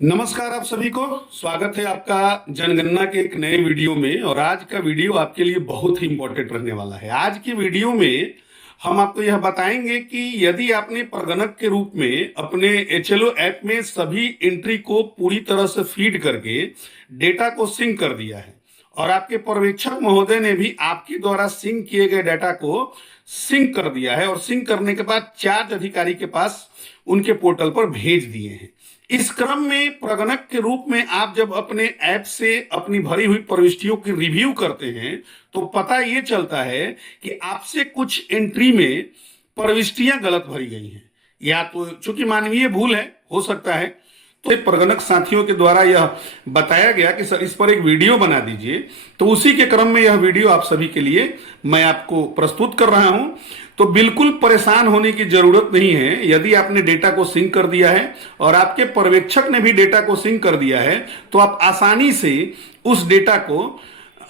नमस्कार आप सभी को। स्वागत है आपका जनगणना के एक नए वीडियो में। और आज का वीडियो आपके लिए बहुत ही इंपॉर्टेंट रहने वाला है। आज की वीडियो में हम आपको यह बताएंगे कि यदि आपने प्रगणक के रूप में अपने एचएलओ ऐप में सभी एंट्री को पूरी तरह से फीड करके डेटा को सिंक कर दिया है और आपके पर्यवेक्षक महोदय ने भी आपके द्वारा सिंक किए गए डाटा को सिंक कर दिया है और सिंक करने के बाद चार्ज अधिकारी के पास उनके पोर्टल पर भेज दिए हैं। इस क्रम में प्रगणक के रूप में आप जब अपने ऐप से अपनी भरी हुई प्रविष्टियों की रिव्यू करते हैं तो पता ये चलता है कि आपसे कुछ एंट्री में प्रविष्टियां गलत भरी गई हैं, या तो चूंकि मानवीय भूल है, हो सकता है। तो प्रगणक साथियों के द्वारा यह बताया गया कि सर इस पर एक वीडियो बना दीजिए, तो उसी के क्रम में यह वीडियो आप सभी के लिए मैं आपको प्रस्तुत कर रहा हूं। तो बिल्कुल परेशान होने की जरूरत नहीं है। यदि आपने डेटा को सिंक कर दिया है और आपके पर्यवेक्षक ने भी डेटा को सिंक कर दिया है तो आप आसानी से उस डेटा को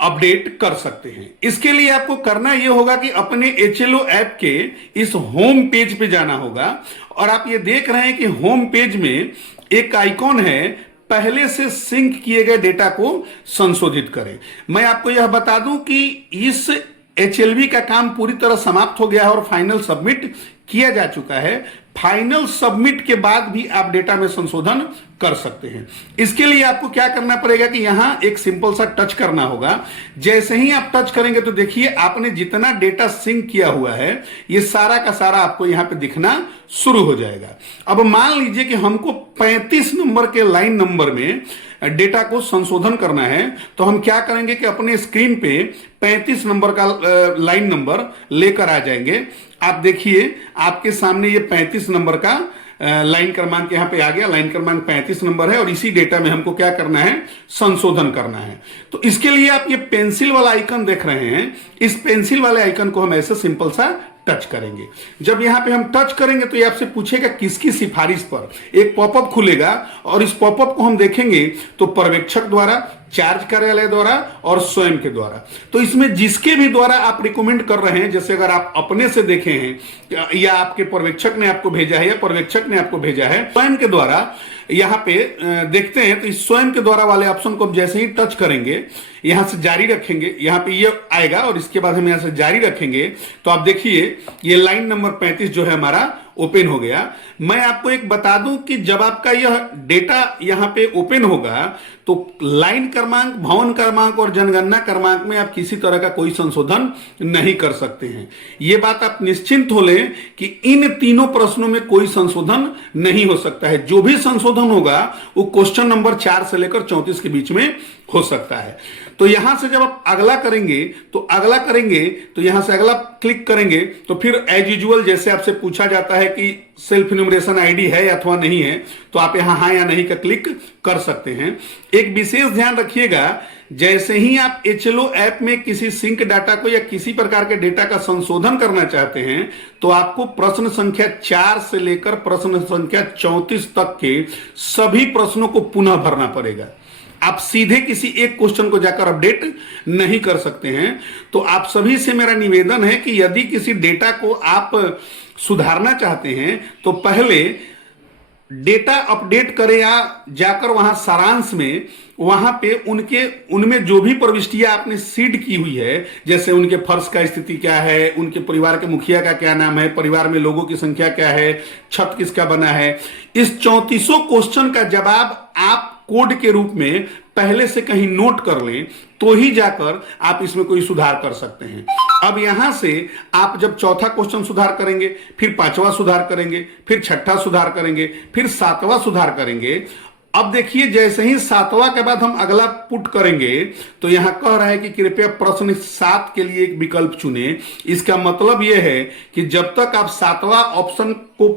अपडेट कर सकते हैं। इसके लिए आपको करना यह होगा कि अपने एचएलओ ऐप के इस होम पेज पे जाना होगा और आप ये देख रहे हैं कि होम पेज में एक आइकॉन है, पहले से सिंक किए गए डेटा को संशोधित करें। मैं आपको यह बता दूं कि इस एचएलवी का काम पूरी तरह समाप्त हो गया है और फाइनल सबमिट किया जा चुका है। फाइनल सबमिट के बाद भी आप डेटा में संशोधन कर सकते हैं। इसके लिए आपको क्या करना पड़ेगा कि यहां एक सिंपल सा टच करना होगा। जैसे ही आप टच करेंगे तो देखिए आपने जितना डेटा सिंक किया हुआ है ये सारा का सारा आपको यहां पे दिखना शुरू हो जाएगा। अब मान लीजिए कि हमको 35 नंबर के लाइन नंबर में डेटा को संशोधन करना है, तो हम क्या करेंगे कि अपने स्क्रीन पे 35 नंबर का लाइन नंबर लेकर आ जाएंगे। आप देखिए आपके सामने ये 35 नंबर का लाइन क्रमांक यहां पे आ गया। लाइन क्रमांक 35 नंबर है और इसी डेटा में हमको क्या करना है, संशोधन करना है। तो इसके लिए आप ये पेंसिल वाला आइकन देख रहे हैं, इस पेंसिल वाले आइकन को हम ऐसे सिंपल सा टच करेंगे। जब यहां पे हम टच करेंगे तो ये आपसे पूछेगा किसकी सिफारिश पर, एक पॉपअप खुलेगा और इस पॉपअप को हम देखेंगे तो पर्यवेक्षक द्वारा, चार्ज कार्यालय द्वारा और स्वयं के द्वारा। तो इसमें जिसके भी द्वारा आप रिकमेंड कर रहे हैं, जैसे अगर आप अपने से देखे हैं या आपके पर्यवेक्षक ने आपको भेजा है या पर्यवेक्षक ने आपको भेजा है, स्वयं के द्वारा यहां पे देखते हैं तो इस स्वयं के द्वारा वाले ऑप्शन को हम जैसे ही टच करेंगे, यहां से जारी रखेंगे, यहां पे ये आएगा और इसके बाद हम यहां से जारी रखेंगे तो आप देखिए ये लाइन नंबर 35 जो है हमारा ओपन हो गया। मैं आपको एक बता दूं कि जब आपका यह डेटा यहां पे ओपन होगा तो लाइन क्रमांक, भवन क्रमांक और जनगणना क्रमांक में आप किसी तरह का कोई संशोधन नहीं कर सकते हैं। यह बात आप निश्चिंत हो लें कि इन तीनों प्रश्नों में कोई संशोधन नहीं हो सकता है। जो भी संशोधन होगा वो क्वेश्चन नंबर 4 से लेकर 34 के बीच में हो सकता है। तो यहां से जब आप अगला करेंगे तो यहां से अगला क्लिक करेंगे तो फिर एज यूजुअल जैसे आपसे पूछा जाता है कि सेल्फ इन्यूमरेशन आईडी है अथवा नहीं है, तो आप यहां हाँ या नहीं का क्लिक कर सकते हैं। एक विशेष ध्यान रखिएगा, जैसे ही आप एचएलओ ऐप में किसी सिंक डाटा को या किसी प्रकार के डेटा का संशोधन करना चाहते हैं तो आपको प्रश्न संख्या 4 से लेकर प्रश्न संख्या 34 तक के सभी प्रश्नों को पुनः भरना पड़ेगा। आप सीधे किसी एक क्वेश्चन को जाकर अपडेट नहीं कर सकते हैं। तो आप सभी से मेरा निवेदन है कि यदि किसी डेटा को आप सुधारना चाहते हैं तो पहले डेटा अपडेट करें या जाकर वहां सारांश में वहां पे उनमें जो भी प्रविष्टियां आपने सीड की हुई है, जैसे उनके फर्श का स्थिति क्या है, उनके परिवार के मुखिया का क्या नाम है, परिवार में लोगों की संख्या क्या है, छत किसका बना है, इस 34 क्वेश्चन का जवाब आप कोड के रूप में पहले से कहीं नोट कर लें तो ही जाकर आप इसमें कोई सुधार कर सकते हैं। अब यहां से आप जब चौथा क्वेश्चन सुधार करेंगे, फिर पांचवा सुधार करेंगे, फिर छठा सुधार करेंगे, फिर सातवां सुधार करेंगे। अब देखिए जैसे ही सातवां के बाद हम अगला पुट करेंगे तो यहां कह रहा है कि कृपया प्रश्न 7 के लिए एक विकल्प चुने। इसका मतलब यह है कि जब तक आप सातवां ऑप्शन को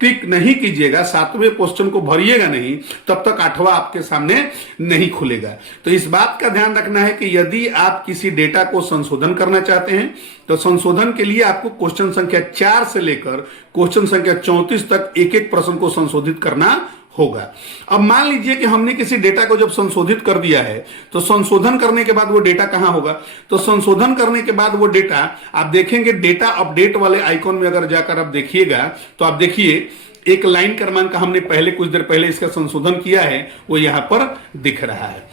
क्लिक नहीं कीजिएगा, 7वें क्वेश्चन को भरिएगा नहीं, तब तक 8वां आपके सामने नहीं खुलेगा। तो इस बात का ध्यान रखना है कि यदि आप किसी डेटा को संशोधन करना चाहते हैं तो संशोधन के लिए आपको क्वेश्चन संख्या 4 से लेकर क्वेश्चन संख्या 34 तक एक एक प्रश्न को संशोधित करना होगा। अब मान लीजिए कि हमने किसी डेटा को जब संशोधित कर दिया है तो संशोधन करने के बाद वो डेटा कहां होगा, तो संशोधन करने के बाद वो डेटा आप देखेंगे डेटा अपडेट वाले आइकॉन में अगर जाकर आप देखिएगा तो आप देखिए एक लाइन क्रमांक हमने पहले कुछ देर पहले इसका संशोधन किया है, वो यहां पर दिख रहा है।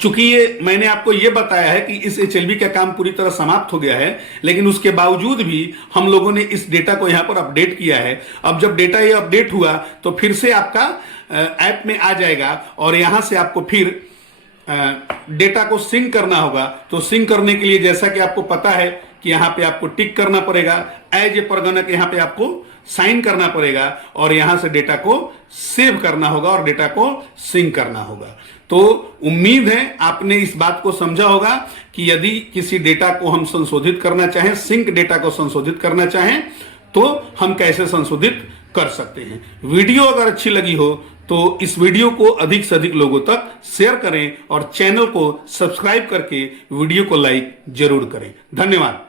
चूंकि ये मैंने आपको ये बताया है कि इस एचएलबी का काम पूरी तरह समाप्त हो गया है, लेकिन उसके बावजूद भी हम लोगों ने इस डेटा को यहां पर अपडेट किया है। अब जब डेटा ये अपडेट हुआ तो फिर से आपका ऐप में आ जाएगा और यहां से आपको फिर डेटा को सिंक करना होगा। तो सिंक करने के लिए जैसा कि आपको पता है कि यहां पे आपको टिक करना पड़ेगा, एज ए प्रगणक यहां पे आपको साइन करना पड़ेगा और यहां से डेटा को सेव करना होगा और डेटा को सिंक करना होगा। तो उम्मीद है आपने इस बात को समझा होगा कि यदि किसी डेटा को हम संशोधित करना चाहें, सिंक डेटा को संशोधित करना चाहें, तो हम कैसे संशोधित कर सकते हैं। वीडियो अगर अच्छी लगी हो तो इस वीडियो को अधिक से अधिक लोगों तक शेयर करें और चैनल को सब्सक्राइब करके वीडियो को लाइक जरूर करें। धन्यवाद।